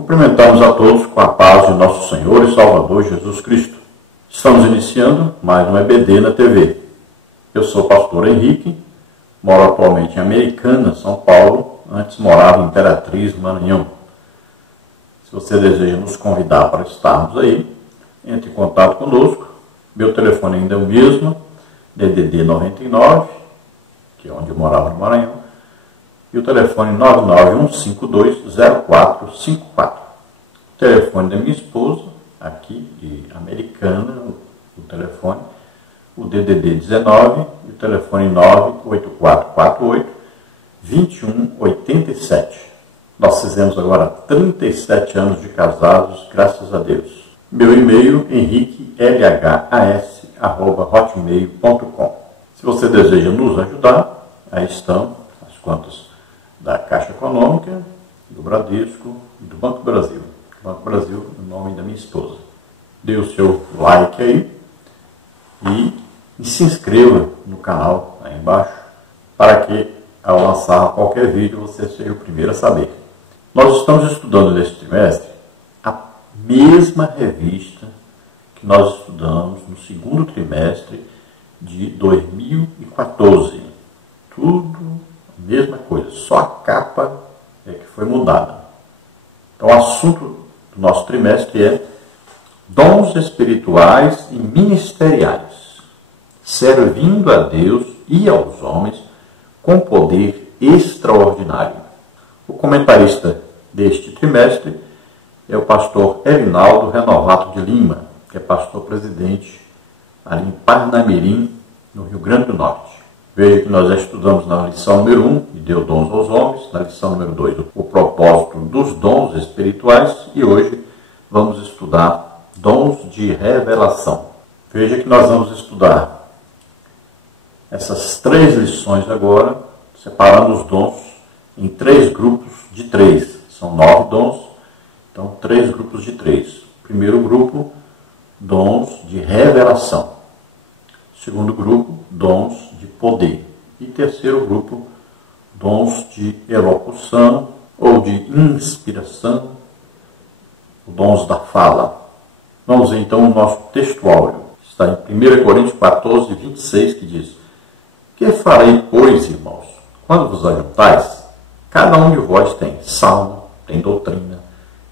Cumprimentamos a todos com a paz de nosso Senhor e Salvador Jesus Cristo. Estamos iniciando mais um EBD na TV. Eu sou o pastor Henrique, moro atualmente em Americana, São Paulo, antes morava em Imperatriz, Maranhão. Se você deseja nos convidar para estarmos aí, entre em contato conosco. Meu telefone ainda é o mesmo, DDD 99, que é onde eu morava no Maranhão, e o telefone 991520454. O telefone da minha esposa, aqui de Americana, o telefone, o DDD 19 e o telefone 98448-2187. Nós fizemos agora 37 anos de casados, graças a Deus. Meu e-mail, henriquelhas@hotmail.com. Se você deseja nos ajudar, aí estão as contas da Caixa Econômica, do Bradesco e do Banco Brasil. O Banco Brasil, o nome da minha esposa. Dê o seu like aí e se inscreva no canal aí embaixo, para que ao lançar qualquer vídeo você seja o primeiro a saber. Nós estamos estudando neste trimestre a mesma revista que nós estudamos no segundo trimestre de 2014. Tudo a mesma coisa, só a capa é que foi mudada. Então o assunto do nosso trimestre é dons espirituais e ministeriais, servindo a Deus e aos homens com poder extraordinário. O comentarista deste trimestre é o pastor Erinaldo Renovato de Lima, que é pastor presidente ali em Parnamirim, no Rio Grande do Norte. Veja que nós já estudamos na lição número 1, e deu dons aos homens, na lição número 2, o propósito dos dons espirituais, e hoje vamos estudar dons de revelação. Veja que nós vamos estudar essas 3 lições agora, separando os dons em 3 grupos de 3. São 9 dons, então 3 grupos de 3. Primeiro grupo, dons de revelação. Segundo grupo, dons de poder. E terceiro grupo, dons de elocução ou de inspiração, dons da fala. Vamos ver então o nosso textuário. Está em 1 Coríntios 14, 26, que diz: Que farei, pois, irmãos, quando vos ajuntais? Cada um de vós tem salmo, tem doutrina,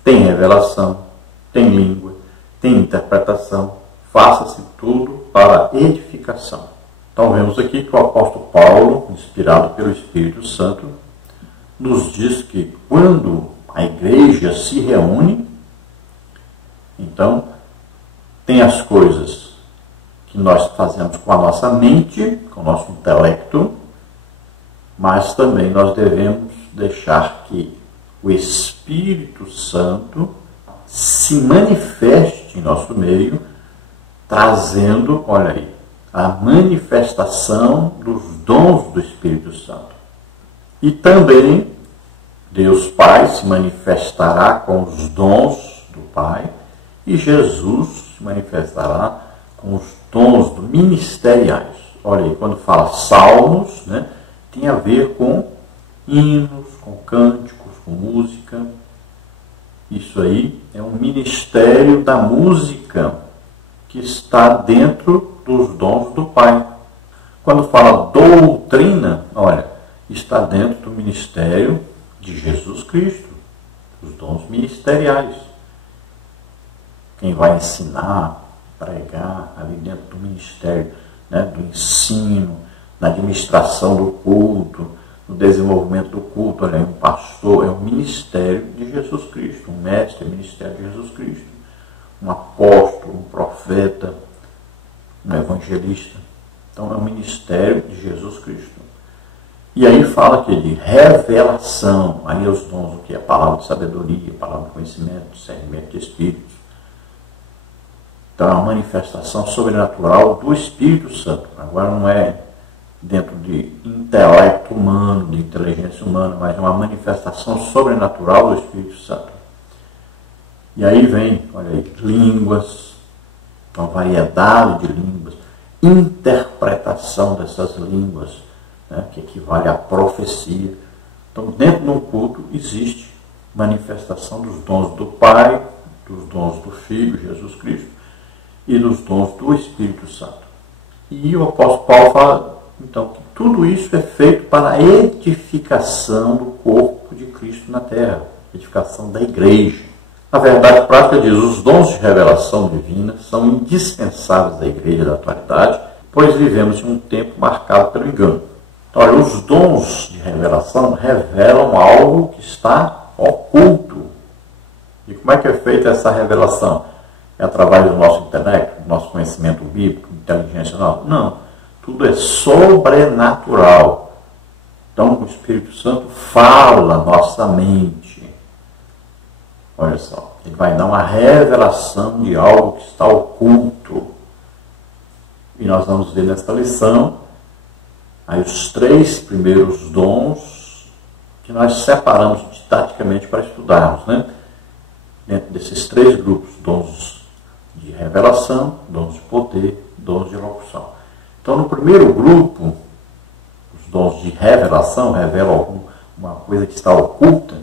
tem revelação, tem língua, tem interpretação. Faça-se tudo para edificação. Então vemos aqui que o apóstolo Paulo, inspirado pelo Espírito Santo, nos diz que quando a igreja se reúne, então tem as coisas que nós fazemos com a nossa mente, com o nosso intelecto, mas também nós devemos deixar que o Espírito Santo se manifeste em nosso meio, trazendo, olha aí, a manifestação dos dons do Espírito Santo. E também Deus Pai se manifestará com os dons do Pai e Jesus se manifestará com os dons ministeriais. Olha aí, quando fala salmos, né, tem a ver com hinos, com cânticos, com música. Isso aí é um ministério da música que está dentro dos dons do Pai. Quando fala doutrina, olha, está dentro do ministério de Jesus Cristo, os dons ministeriais. Quem vai ensinar, pregar ali dentro do ministério, né, do ensino, na administração do culto, no desenvolvimento do culto, olha, um pastor é um ministério de Jesus Cristo, um mestre é o ministério de Jesus Cristo, um apóstolo, um profeta, um evangelista. Então é um ministério de Jesus Cristo. E aí fala que de revelação, aí os dons, o que é? A palavra de sabedoria, a palavra de conhecimento, discernimento de espíritos. Então é uma manifestação sobrenatural do Espírito Santo. Agora não é dentro de intelecto humano, de inteligência humana, mas é uma manifestação sobrenatural do Espírito Santo. E aí vem, olha aí, línguas, uma variedade de línguas, interpretação dessas línguas, né, que equivale à profecia. Então, dentro de um culto existe manifestação dos dons do Pai, dos dons do Filho, Jesus Cristo, e dos dons do Espírito Santo. E o apóstolo Paulo fala, então, que tudo isso é feito para a edificação do corpo de Cristo na terra, edificação da igreja. Na verdade, a prática diz, os dons de revelação divina são indispensáveis à igreja da atualidade, pois vivemos em um tempo marcado pelo engano. Então, olha, os dons de revelação revelam algo que está oculto. E como é que é feita essa revelação? É através do nosso intelecto, do nosso conhecimento bíblico, inteligência? Não. Tudo é sobrenatural. Então, o Espírito Santo fala a nossa mente. Olha só, ele vai dar uma revelação de algo que está oculto. E nós vamos ver nesta lição aí os 3 primeiros dons que nós separamos didaticamente para estudarmos, né? Dentro desses 3 grupos, dons de revelação, dons de poder, dons de locução. Então, no primeiro grupo, os dons de revelação revelam uma coisa que está oculta.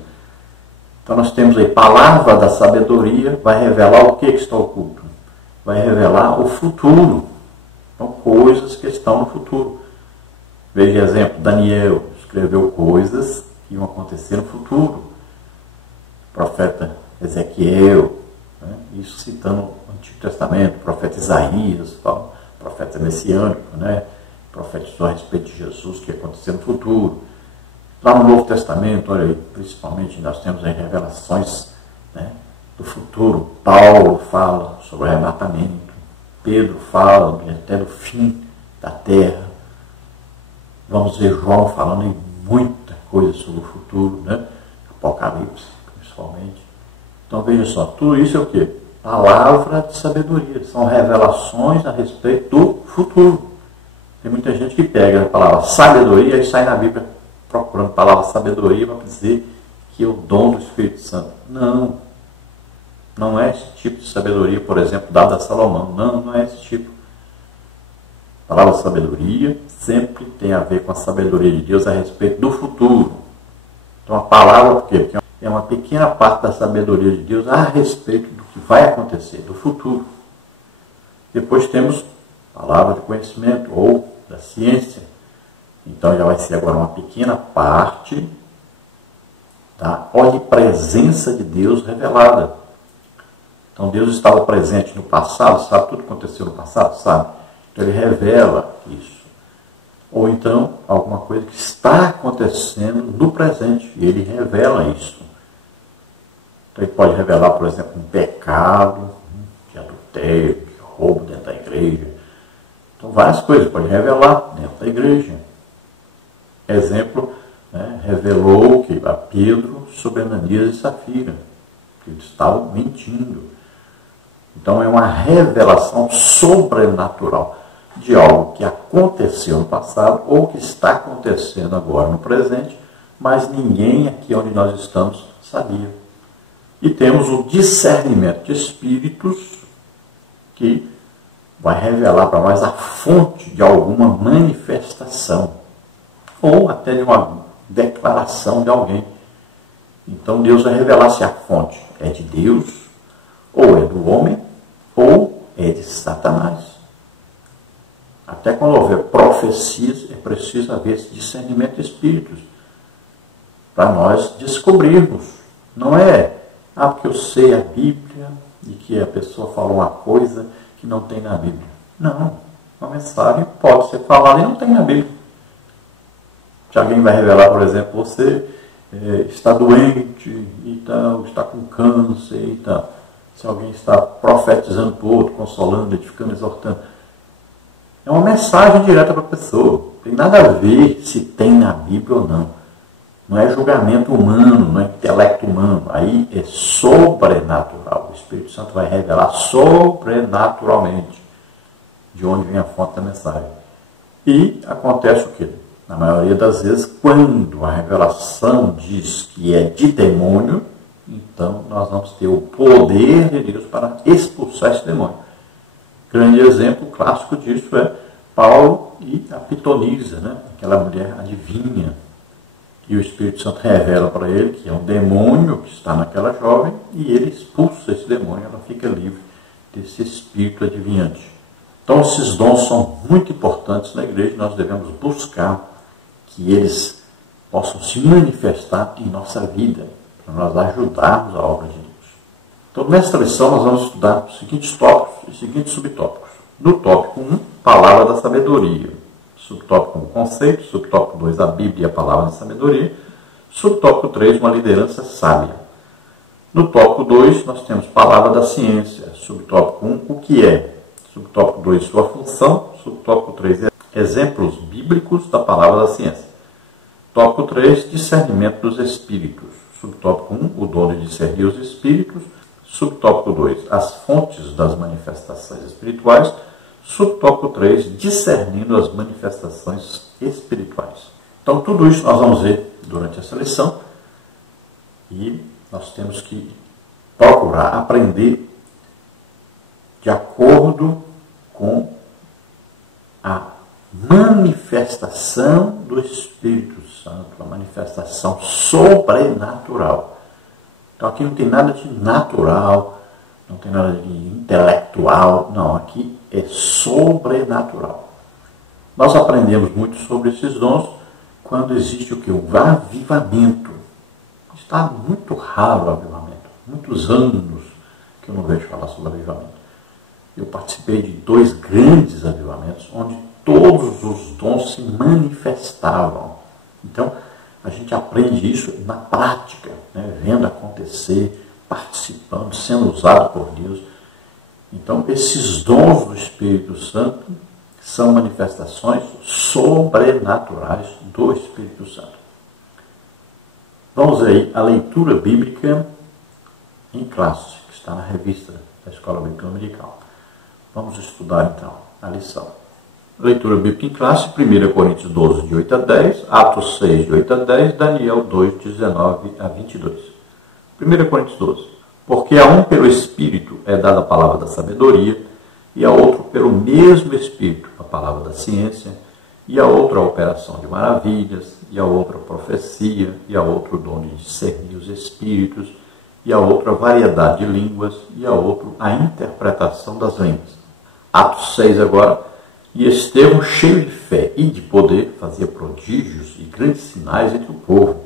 Então, nós temos aí palavra da sabedoria, vai revelar o que está oculto? Vai revelar o futuro. Então, coisas que estão no futuro. Veja exemplo, Daniel escreveu coisas que iam acontecer no futuro. O profeta Ezequiel, né? Isso citando o Antigo Testamento, o profeta Isaías, o profeta messiânico, né? Profetizou a respeito de Jesus, que ia acontecer no futuro. Lá no Novo Testamento, olha aí, principalmente nós temos aí revelações, né, do futuro. Paulo fala sobre o arrebatamento, Pedro fala até do fim da terra. Vamos ver João falando em muita coisa sobre o futuro, né? Apocalipse, principalmente. Então veja só, tudo isso é o quê? Palavra de sabedoria. São revelações a respeito do futuro. Tem muita gente que pega a palavra sabedoria e sai na Bíblia procurando a palavra sabedoria para dizer que é o dom do Espírito Santo. Não é esse tipo de sabedoria, por exemplo, dada a Salomão. Não é esse tipo. A palavra sabedoria sempre tem a ver com a sabedoria de Deus a respeito do futuro. Então a palavra, por quê? Porque é uma pequena parte da sabedoria de Deus a respeito do que vai acontecer, do futuro. Depois temos a palavra de conhecimento ou da ciência. Então já vai ser agora uma pequena parte da onipresença de Deus revelada. Então Deus estava presente no passado, sabe tudo que aconteceu no passado, sabe? Então ele revela isso. Ou então alguma coisa que está acontecendo no presente, e ele revela isso. Então ele pode revelar, por exemplo, um pecado, de adultério, de roubo dentro da igreja. Então várias coisas pode revelar dentro da igreja. Exemplo, né, revelou que a Pedro sobre Ananias e Safira, que eles estavam mentindo. Então é uma revelação sobrenatural de algo que aconteceu no passado ou que está acontecendo agora no presente, mas ninguém aqui onde nós estamos sabia. E temos o discernimento de espíritos, que vai revelar para nós a fonte de alguma manifestação ou até de uma declaração de alguém. Então Deus vai revelar se a fonte é de Deus, ou é do homem, ou é de Satanás. Até quando houver profecias, é preciso haver esse discernimento de espíritos, para nós descobrirmos. Não é, porque eu sei a Bíblia e que a pessoa falou uma coisa que não tem na Bíblia. Não, uma mensagem pode ser falada e não tem na Bíblia. Se alguém vai revelar, por exemplo, você está doente e tal, está com câncer e tal. Se alguém está profetizando para o outro, consolando, edificando, exortando. É uma mensagem direta para a pessoa. Não tem nada a ver se tem na Bíblia ou não. Não é julgamento humano, não é intelecto humano. Aí é sobrenatural. O Espírito Santo vai revelar sobrenaturalmente de onde vem a fonte da mensagem. E acontece o quê? Na maioria das vezes, quando a revelação diz que é de demônio, então nós vamos ter o poder de Deus para expulsar esse demônio. Grande exemplo clássico disso é Paulo e a pitonisa, né? Aquela mulher adivinha, E o Espírito Santo revela para ele que é um demônio que está naquela jovem e ele expulsa esse demônio, ela fica livre desse espírito adivinhante. Então esses dons são muito importantes na igreja, nós devemos buscar que eles possam se manifestar em nossa vida, para nós ajudarmos a obra de Deus. Então nesta lição nós vamos estudar os seguintes tópicos e seguintes subtópicos. No tópico 1, palavra da sabedoria. Subtópico 1, conceito. Subtópico 2, a Bíblia e a palavra da sabedoria. Subtópico 3, uma liderança sábia. No tópico 2, nós temos palavra da ciência. Subtópico 1, o que é. Subtópico 2, sua função. Subtópico 3, exemplos bíblicos da palavra da ciência. Tópico 3, discernimento dos espíritos. Subtópico 1, o dom de discernir os espíritos. Subtópico 2, as fontes das manifestações espirituais. Subtópico 3, discernindo as manifestações espirituais. Então, tudo isso nós vamos ver durante essa lição. E nós temos que procurar aprender de acordo com a manifestação do Espírito Santo, a manifestação sobrenatural. Então aqui não tem nada de natural, não tem nada de intelectual, não, aqui é sobrenatural. Nós aprendemos muito sobre esses dons quando existe o que? O avivamento. Está muito raro o avivamento, muitos anos que eu não vejo falar sobre avivamento. Eu participei de 2 grandes avivamentos, onde todos os dons se manifestavam. Então, a gente aprende isso na prática, né? Vendo acontecer, participando, sendo usado por Deus. Então, esses dons do Espírito Santo são manifestações sobrenaturais do Espírito Santo. Vamos aí à leitura bíblica em classe, que está na revista da Escola Bíblica Dominical. Vamos estudar então a lição. Leitura bíblica em classe, 1 Coríntios 12, de 8 a 10, Atos 6, de 8 a 10, Daniel 2, de 19 a 22. 1 Coríntios 12. Porque a um pelo Espírito é dada a palavra da sabedoria, e a outro pelo mesmo Espírito a palavra da ciência, e a outra a operação de maravilhas, e a outra a profecia, e a outra o dom de discernir os espíritos, e a outra a variedade de línguas, e a outra a interpretação das línguas. Atos 6 agora. E Estevão, cheio de fé e de poder, fazia prodígios e grandes sinais entre o povo.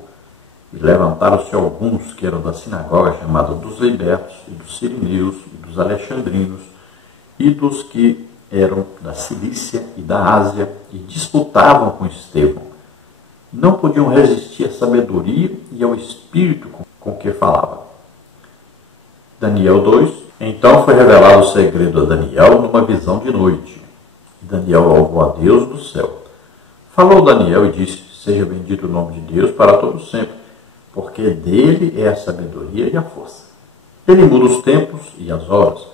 E levantaram-se alguns que eram da sinagoga chamada dos libertos, e dos sirineus, e dos alexandrinos, e dos que eram da Cilícia e da Ásia, e disputavam com Estevão. Não podiam resistir à sabedoria e ao espírito com que falava. Daniel 2. Então foi revelado o segredo a Daniel numa visão de noite. Daniel louvou a Deus do céu. Falou Daniel e disse: seja bendito o nome de Deus para todos sempre, porque dele é a sabedoria e a força. Ele muda os tempos e as horas.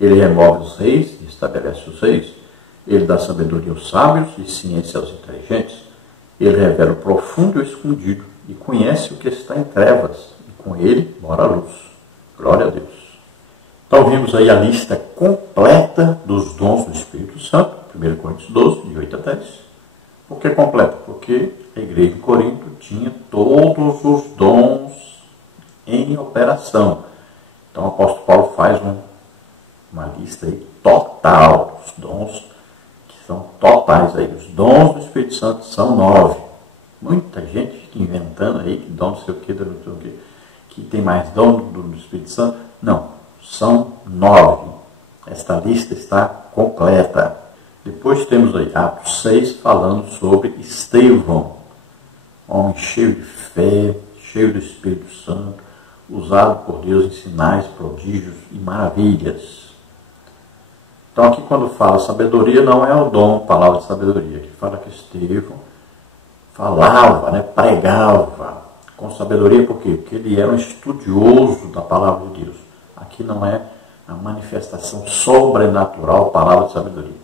Ele remove os reis e estabelece os reis. Ele dá sabedoria aos sábios e ciência aos inteligentes. Ele revela o profundo e o escondido e conhece o que está em trevas, e com ele mora a luz. Glória a Deus. Então vimos aí a lista completa dos dons do Espírito Santo, 1 Coríntios 12, de 8 a 10. Por que completa? Porque a igreja de Corinto tinha todos os dons em operação. Então o apóstolo Paulo faz uma lista aí total dos dons, que são totais aí. Os dons do Espírito Santo são 9. Muita gente fica inventando aí que dom não sei o que, que tem mais dom do Espírito Santo. Não. São 9. Esta lista está completa. Depois temos aí Atos 6 falando sobre Estevão, homem cheio de fé, cheio do Espírito Santo, usado por Deus em sinais, prodígios e maravilhas. Então aqui quando fala sabedoria, não é o dom, palavra de sabedoria. Aqui fala que Estevão falava, pregava com sabedoria. Por quê? Porque ele era um estudioso da palavra de Deus. Aqui não é a manifestação sobrenatural, palavra de sabedoria.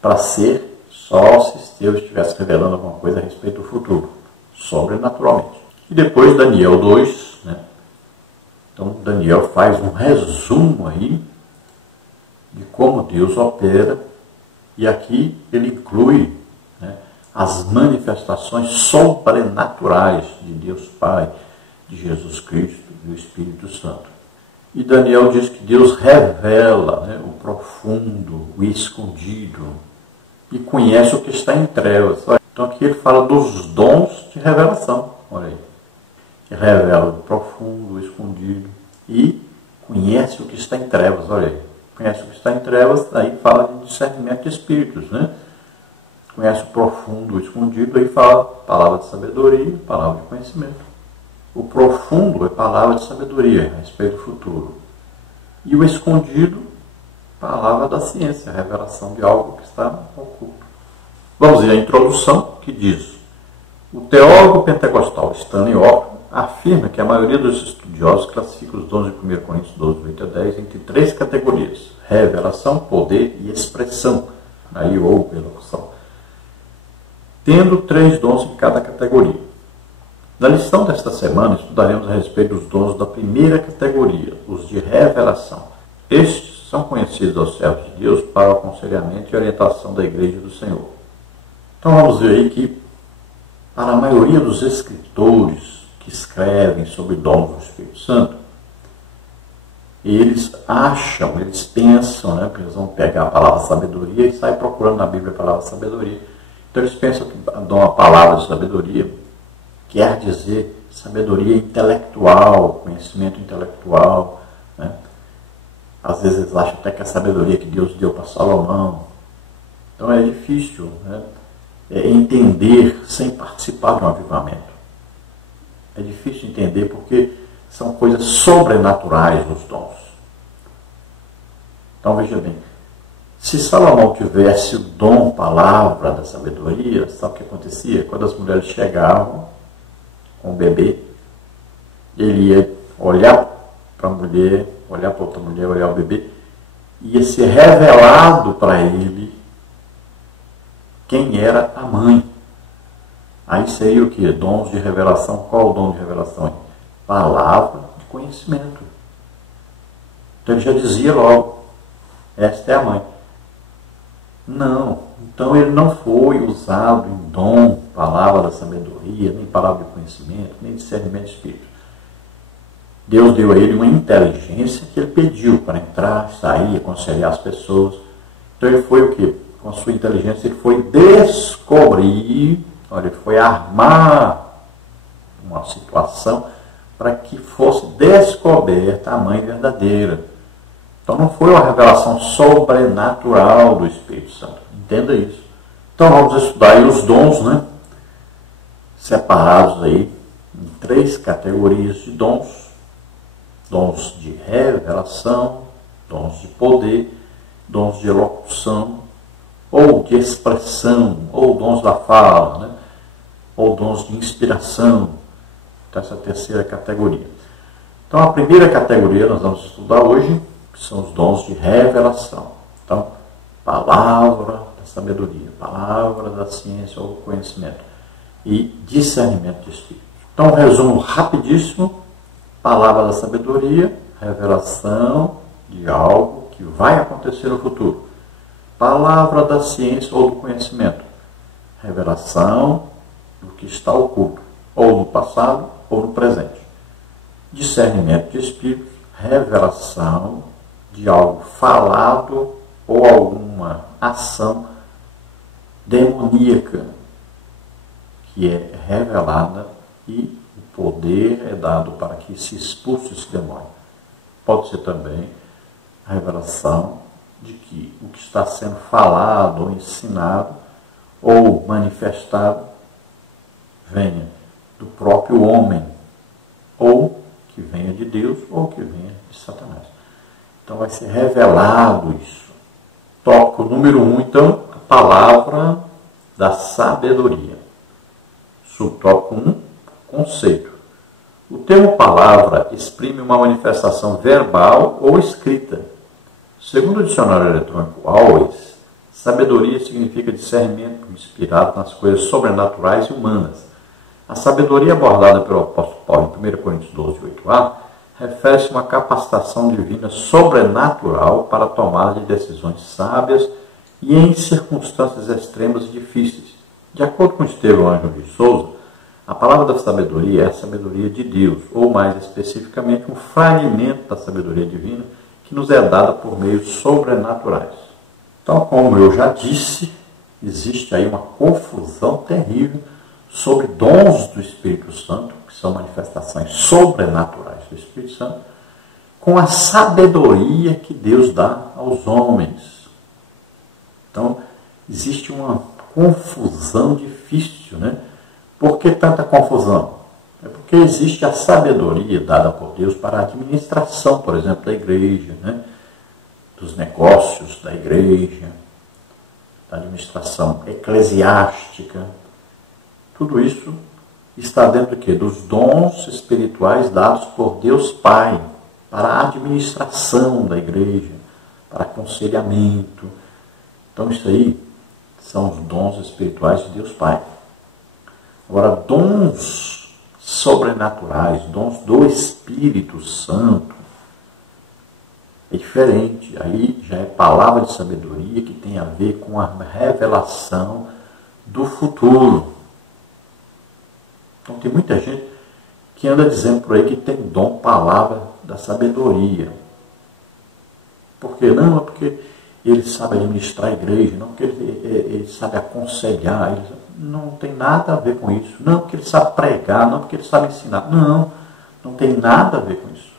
Para ser, só se Deus estivesse revelando alguma coisa a respeito do futuro, sobrenaturalmente. E depois Daniel 2, Então Daniel faz um resumo aí de como Deus opera, e aqui ele inclui as manifestações sobrenaturais de Deus Pai, de Jesus Cristo e do Espírito Santo. E Daniel diz que Deus revela, né, o profundo, o escondido, e conhece o que está em trevas. Então aqui ele fala dos dons de revelação, olha aí. Que revela o profundo, o escondido, e conhece o que está em trevas, olha aí. Conhece o que está em trevas, aí fala de discernimento de espíritos, né? Conhece o profundo, o escondido, aí fala palavra de sabedoria, palavra de conhecimento. O profundo é palavra de sabedoria a respeito do futuro. E o escondido, palavra da ciência, a revelação de algo que está oculto. Vamos ver a introdução que diz: o teólogo pentecostal Stanley Orton afirma que a maioria dos estudiosos classifica os dons de 1 Coríntios 12, 8 a 10 entre 3 categorias: revelação, poder e expressão, aí ou elocução, tendo 3 dons em cada categoria. Na lição desta semana, estudaremos a respeito dos dons da primeira categoria, os de revelação. Estes são conhecidos aos servos de Deus para o aconselhamento e orientação da Igreja do Senhor. Então vamos ver aí que, para a maioria dos escritores que escrevem sobre dons do Espírito Santo, eles acham, eles pensam, né, porque eles vão pegar a palavra sabedoria e saem procurando na Bíblia a palavra sabedoria. Então eles pensam que dão a palavra de sabedoria quer dizer sabedoria intelectual, conhecimento intelectual, né? Às vezes eles acham até que a sabedoria que Deus deu para Salomão. Então é difícil, né, entender sem participar de um avivamento. É difícil entender porque são coisas sobrenaturais os dons. Então veja bem, se Salomão tivesse o dom, palavra da sabedoria, sabe o que acontecia? Quando as mulheres chegavam com o bebê, ele ia olhar para a mulher, olhar para outra mulher, olhar o bebê, ia ser revelado para ele quem era a mãe. Aí seria o que? Dons de revelação. Qual o dom de revelação? Palavra de conhecimento. Então ele já dizia logo, esta é a mãe. Não, então ele não foi usado em dom, palavra da sabedoria, nem palavra de conhecimento, nem discernimento de espírito. Deus deu a ele uma inteligência que ele pediu para entrar, sair, aconselhar as pessoas. Então ele foi o quê? Com a sua inteligência ele foi descobrir, olha, ele foi armar uma situação para que fosse descoberta a mãe verdadeira. Então não foi uma revelação sobrenatural do Espírito Santo. Entenda isso. Então vamos estudar aí os dons, né? Separados aí em 3 categorias de dons. Dons de revelação, dons de poder, dons de elocução, ou de expressão, ou dons da fala, né? Ou dons de inspiração. Então essa é a terceira categoria. Então a primeira categoria nós vamos estudar hoje, que são os dons de revelação. Então, palavra da sabedoria, palavra da ciência ou do conhecimento e discernimento de espírito. Então, um resumo rapidíssimo: palavra da sabedoria, revelação de algo que vai acontecer no futuro. Palavra da ciência ou do conhecimento, revelação do que está oculto, ou no passado ou no presente. Discernimento de espírito, revelação de algo falado ou alguma ação demoníaca que é revelada e o poder é dado para que se expulse esse demônio. Pode ser também a revelação de que o que está sendo falado ou ensinado ou manifestado venha do próprio homem, ou que venha de Deus, ou que venha de Satanás. Então vai ser revelado isso. Tópico número 1, então, a palavra da sabedoria. Subtópico 1, conceito. O termo palavra exprime uma manifestação verbal ou escrita. Segundo o dicionário eletrônico Always, sabedoria significa discernimento inspirado nas coisas sobrenaturais e humanas. A sabedoria abordada pelo apóstolo Paulo em 1 Coríntios 12, 8a, refere-se a uma capacitação divina sobrenatural para a tomada de decisões sábias e em circunstâncias extremas e difíceis, De acordo com Estevão Ângelo de Souza, a palavra da sabedoria é a sabedoria de Deus, ou mais especificamente, um fragmento da sabedoria divina que nos é dada por meios sobrenaturais. Tal como eu já disse, existe aí uma confusão terrível sobre dons do Espírito Santo, que são manifestações sobrenaturais do Espírito Santo, com a sabedoria que Deus dá aos homens. Então, existe uma confusão difícil, né? Por que tanta confusão? É porque existe a sabedoria dada por Deus para a administração, por exemplo, da igreja, né? Dos negócios da igreja, da administração eclesiástica. Tudo isso está dentro de quê? Dos dons espirituais dados por Deus Pai para a administração da igreja, para aconselhamento. Então isso aí são os dons espirituais de Deus Pai. Agora, dons sobrenaturais, dons do Espírito Santo, é diferente. Aí já é palavra de sabedoria que tem a ver com a revelação do futuro. Então tem muita gente que anda dizendo por aí que tem dom, palavra da sabedoria. Por quê? Não, é porque ele sabe administrar a igreja, não porque ele sabe aconselhar, não tem nada a ver com isso. Não porque ele sabe pregar, não porque ele sabe ensinar. Não tem nada a ver com isso.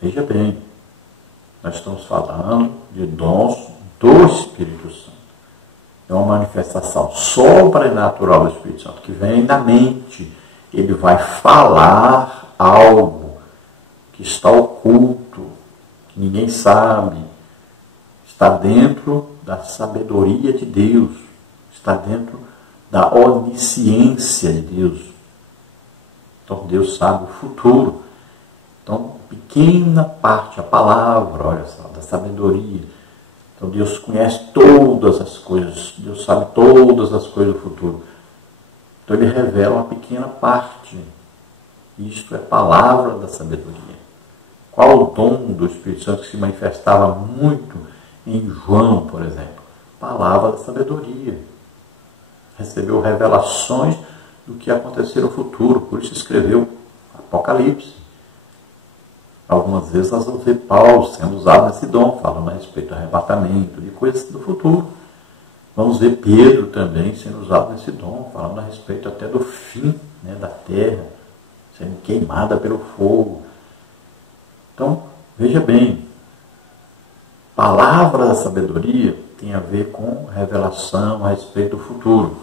Veja bem, nós estamos falando de dons do Espírito Santo. É uma manifestação sobrenatural do Espírito Santo que vem da mente. Ele vai falar algo que está oculto, que ninguém sabe. Está dentro da sabedoria de Deus. Está dentro da onisciência de Deus. Então Deus sabe o futuro. Então, pequena parte, a palavra, olha só, da sabedoria. Então Deus conhece todas as coisas. Deus sabe todas as coisas do futuro. Então Ele revela uma pequena parte. Isto é palavra da sabedoria. Qual o dom do Espírito Santo que se manifestava muito em João, por exemplo? Palavra da sabedoria. Recebeu revelações do que acontecer no futuro. Por isso escreveu Apocalipse. Algumas vezes nós vamos ver Paulo sendo usado nesse dom, falando a respeito do arrebatamento, de coisas do futuro. Vamos ver Pedro também sendo usado nesse dom, falando a respeito até do fim, né, da terra, sendo queimada pelo fogo. Então, veja bem, palavra da sabedoria tem a ver com revelação a respeito do futuro.